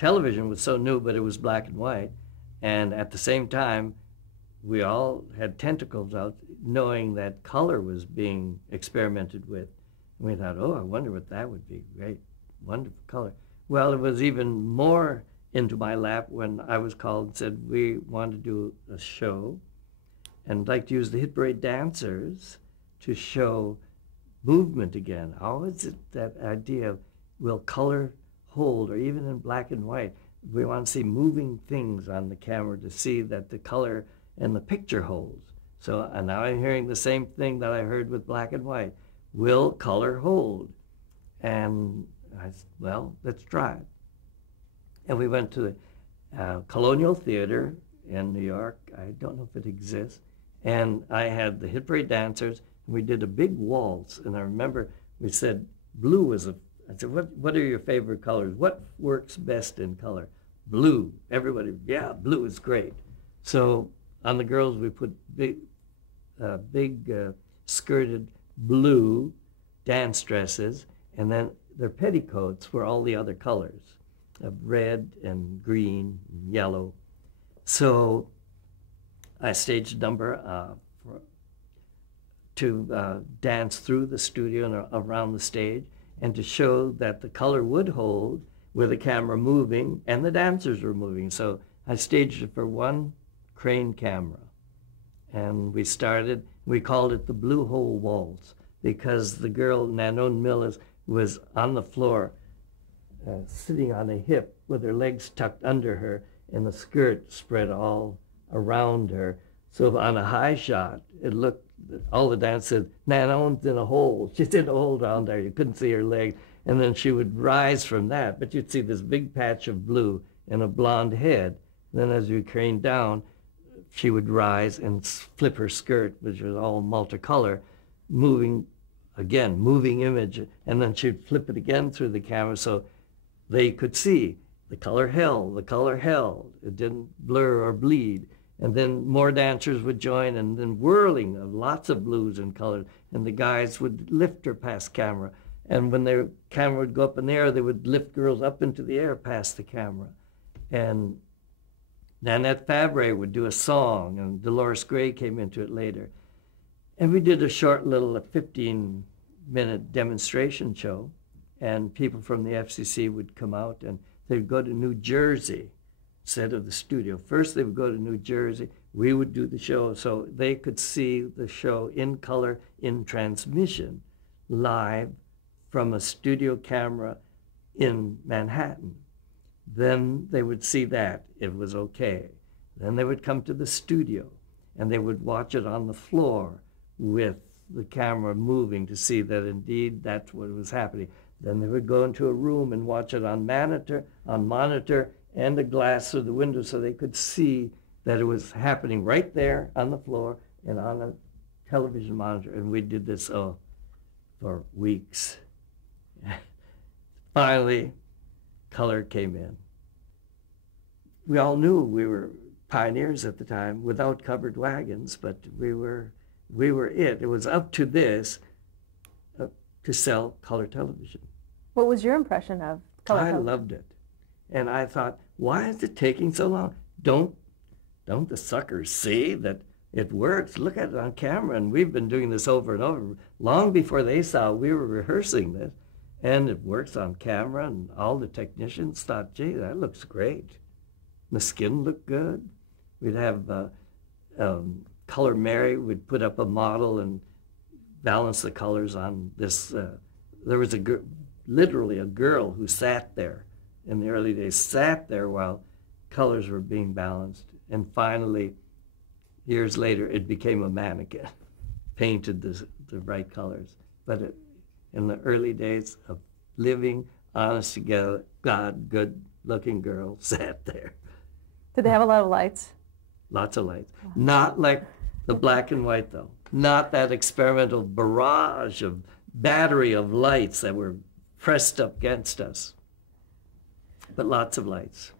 television was so new, but it was black and white. And at the same time, we all had tentacles out, knowing that color was being experimented with. And we thought, oh, I wonder what that would be. Great, wonderful color. Well, it was even more into my lap when I was called and said, we want to do a show and like to use the hit parade dancers to show movement again. How is it that idea of will color hold, or even in black and white? We want to see moving things on the camera to see that the color and the picture holds. So and now I'm hearing the same thing that I heard with black and white. Will color hold? And I said, well, let's try it. And we went to the Colonial Theater in New York. I don't know if it exists. And I had the hit parade dancers. And we did a big waltz. And I remember we said blue was a, I said, what are your favorite colors? What works best in color? Blue. Everybody, yeah, blue is great. So on the girls, we put big skirted blue dance dresses, and then their petticoats were all the other colors of red and green and yellow. So I staged a number to dance through the studio and around the stage, and to show that the color would hold with the camera moving and the dancers were moving. So I staged it for one crane camera. And we started, we called it the Blue Hole Waltz, because the girl, Nanone Mills, was on the floor, sitting on a hip with her legs tucked under her and the skirt spread all around her. So on a high shot, it looked, all the dancers said, Nanone's in a hole. She's in a hole down there. You couldn't see her leg. And then she would rise from that, but you'd see this big patch of blue and a blonde head. And then as you craned down, she would rise and flip her skirt, which was all multicolor, moving, again, moving image. And then she'd flip it again through the camera so they could see the color held, the color held. It didn't blur or bleed. And then more dancers would join, and then whirling of lots of blues and colors. And the guys would lift her past camera. And when their camera would go up in the air, they would lift girls up into the air past the camera. And Nanette Fabre would do a song, and Dolores Gray came into it later. And we did a short little 15-minute demonstration show, and people from the FCC would come out, and they'd go to New Jersey instead of the studio. First they would go to New Jersey, we would do the show, so they could see the show in color, in transmission, live from a studio camera in Manhattan. Then they would see that it was okay. Then they would come to the studio and they would watch it on the floor with the camera moving to see that indeed that's what was happening. Then they would go into a room and watch it on monitor and a glass through the window so they could see that it was happening right there on the floor and on a television monitor. And we did this for weeks. Finally, color came in. We all knew we were pioneers at the time without covered wagons, but we were it. It was up to this to sell color television. What was your impression of color television? I loved it. And I thought, why is it taking so long? Don't the suckers see that it works? Look at it on camera. And we've been doing this over and over. Long before they saw, we were rehearsing this. And it works on camera, and all the technicians thought, gee, that looks great. The skin looked good. We'd have Color Mary would put up a model and balance the colors on this. There was literally a girl who sat there in the early days, sat there while colors were being balanced. And finally, years later, it became a mannequin, painted the right colors. But in the early days of living, honest to God, good-looking girl sat there. Did they have a lot of lights? Lots of lights. Not like the black and white, though. Not that experimental barrage of battery of lights that were pressed up against us. But lots of lights.